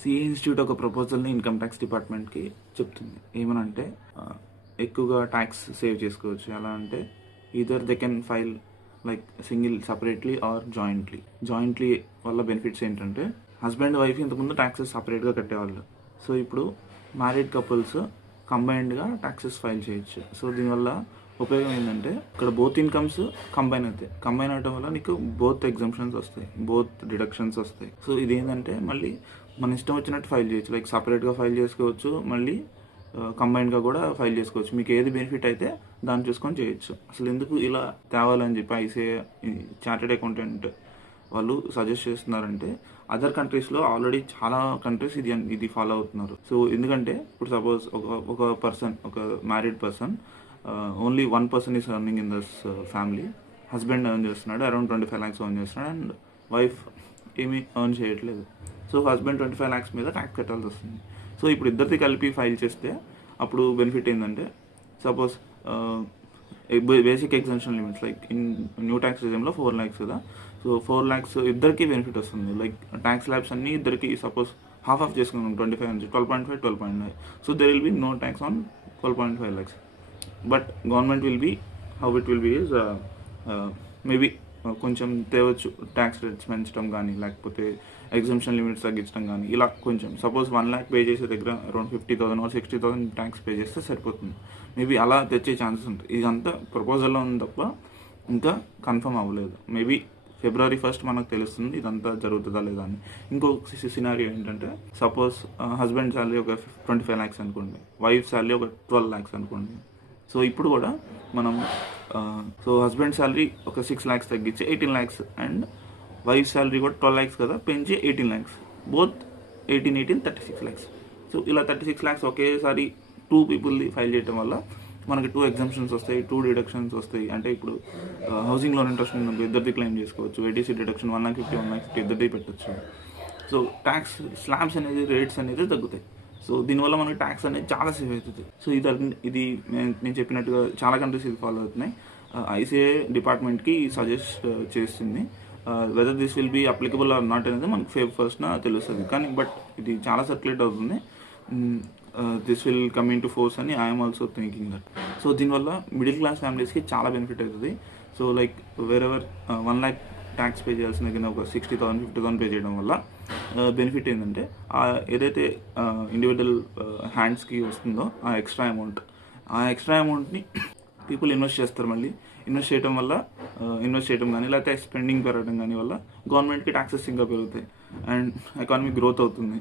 CA institute ఒక ప్రపోజల్ని income tax డిపార్ట్మెంట్కి చెప్తుంది. ఏమనంటే ఎక్కువగా ట్యాక్స్ సేవ్ చేసుకోవచ్చు. ఎలా అంటే either they can file like single separately or jointly వల్ల బెనిఫిట్స్ ఏంటంటే హస్బెండ్ వైఫ్ ఇంతకుముందు ట్యాక్సెస్ సపరేట్గా కట్టేవాళ్ళు. సో ఇప్పుడు మ్యారీడ్ కపుల్స్ కంబైన్డ్గా ట్యాక్సెస్ ఫైల్ చేయొచ్చు. సో దీనివల్ల ఉపయోగం ఏంటంటే ఇక్కడ బోత్ ఇన్కమ్స్ కంబైన్ అవుతాయి. కంబైన్ అవడం వల్ల నీకు బోత్ ఎగ్జామ్షన్స్ వస్తాయి, బోత్ డిడక్షన్స్ వస్తాయి. సో ఇది ఏంటంటే మళ్ళీ మన ఇష్టం వచ్చినట్టు ఫైల్ చేయొచ్చు. లైక్ సపరేట్గా ఫైల్ చేసుకోవచ్చు, మళ్ళీ కంబైన్డ్గా కూడా ఫైల్ చేసుకోవచ్చు. మీకు ఏది బెనిఫిట్ అయితే దాన్ని చూసుకొని చేయొచ్చు. అసలు ఎందుకు ఇలా తేవాలని చెప్పి ఐసీఏ చార్టెడ్ అకౌంటెంట్ వాళ్ళు సజెస్ట్ చేస్తున్నారంటే అదర్ కంట్రీస్లో ఆల్రెడీ చాలా కంట్రీస్ ఇది ఫాలో అవుతున్నారు. సో ఎందుకంటే ఇప్పుడు సపోజ్ ఒక పర్సన్, ఒక married person, only one person is earning in this family. Husband earn చేస్తున్నాడు, అరౌండ్ 25 lakhs ఎర్న్ చేస్తున్నాడు, అండ్ వైఫ్ ఏమీ ఎర్న్ చేయట్లేదు. సో హస్బెండ్ 25 lakhs మీద ట్యాక్స్ కట్టాల్సి వస్తుంది. సో ఇప్పుడు ఇద్దరిది కలిపి ఫైల్ చేస్తే అప్పుడు బెనిఫిట్ ఏంటంటే suppose basic exemption limits like in new tax రిజమ్లో 4 lakhs కదా. సో 4 lakhs ఇద్దరికి బెనిఫిట్ వస్తుంది. లైక్ ట్యాక్స్ ల్యాబ్స్ అన్నీ ఇద్దరికి సపోజ్ హాఫ్ ఆఫ్ చేసుకున్నాం, 25 నుంచి 12.5, 12.5. So there will be no tax on 12.5 lakhs. But government will be how it will be is maybe కొంచెం తేవచ్చు, ట్యాక్స్ రేట్స్ పెంచడం కానీ, లేకపోతే ఎగ్జామ్షన్ లిమిట్స్ తగ్గించడం కానీ, ఇలా కొంచెం సపోజ్ 1 lakh పే చేసే దగ్గర అరౌండ్ 50,000 ఆర్ 60,000 ట్యాక్స్ పే చేస్తే సరిపోతుంది. మేబీ అలా తెచ్చే ఛాన్సెస్ ఉంటాయి. ఇదంతా ప్రపోజల్లో ఉంది తప్ప ఇంకా కన్ఫర్మ్ అవ్వలేదు. మేబీ February 1st మనకు తెలుస్తుంది ఇదంతా జరుగుతుందా లేదా అని. ఇంకో సినారియో ఏంటంటే సపోజ్ హస్బెండ్ శాలరీ ఒక 25 lakhs అనుకోండి, వైఫ్ శాలరీ ఒక 12 lakhs అనుకోండి. సో ఇప్పుడు కూడా మనం సో హస్బెండ్ శాలరీ ఒక 6 lakhs తగ్గించి 18 lakhs, అండ్ వైఫ్ శాలరీ కూడా 12 lakhs కదా, పెంచి 18 lakhs. Both 18, 36 lakhs. సో ఇలా 36 lakhs ఒకేసారి 2 పీపుల్ది ఫైల్ చేయడం వల్ల మనకి 2 ఎగ్జామ్షన్స్ వస్తాయి, 2 డిడక్షన్స్ వస్తాయి. అంటే ఇప్పుడు హౌసింగ్ లోన్ ఇంట్రెస్ట్ ఉన్నప్పుడు ఇద్దరిది క్లెయిమ్ చేసుకోవచ్చు. ఏటీసీ డిడక్షన్ 1,50,000, 1,50,000 ఇద్దరిది పెట్టచ్చు. సో ట్యాక్స్ స్లాబ్స్ అనేది, రేట్స్ అనేది తగ్గుతాయి. సో దీనివల్ల మనకి ట్యాక్స్ అనేది చాలా సేవ్ అవుతుంది. సో ఇది నేను చెప్పినట్టుగా చాలా కంట్రీస్ ఇది ఫాలో అవుతున్నాయి. ఐసీఏ డిపార్ట్మెంట్కి సజెస్ట్ చేస్తుంది. Whether this will be applicable or not అనేది మనకు Feb 1st తెలుస్తుంది. కానీ బట్ ఇది చాలా సర్క్యులేట్ అవుతుంది. This will come into force అని I'm also thinking that. So దీనివల్ల మిడిల్ క్లాస్ ఫ్యామిలీస్కి చాలా బెనిఫిట్ అవుతుంది. So like wherever 1 lakh tax pay చేయాల్సిన కింద ఒక 60,000, 50,000 పే చేయడం వల్ల బెనిఫిట్ ఏంటంటే ఏదైతే ఇండివిజువల్ హ్యాండ్స్కి వస్తుందో ఆ ఎక్స్ట్రా అమౌంట్ని పీపుల్ ఇన్వెస్ట్ చేస్తారు. మళ్ళీ ఇన్వెస్ట్ చేయడం కానీ, లేకపోతే స్పెండింగ్ పెరగడం కానీ వల్ల గవర్నమెంట్కి ట్యాక్సెస్ ఇంకా పెరుగుతాయి అండ్ ఎకానమీ గ్రోత్ అవుతుంది.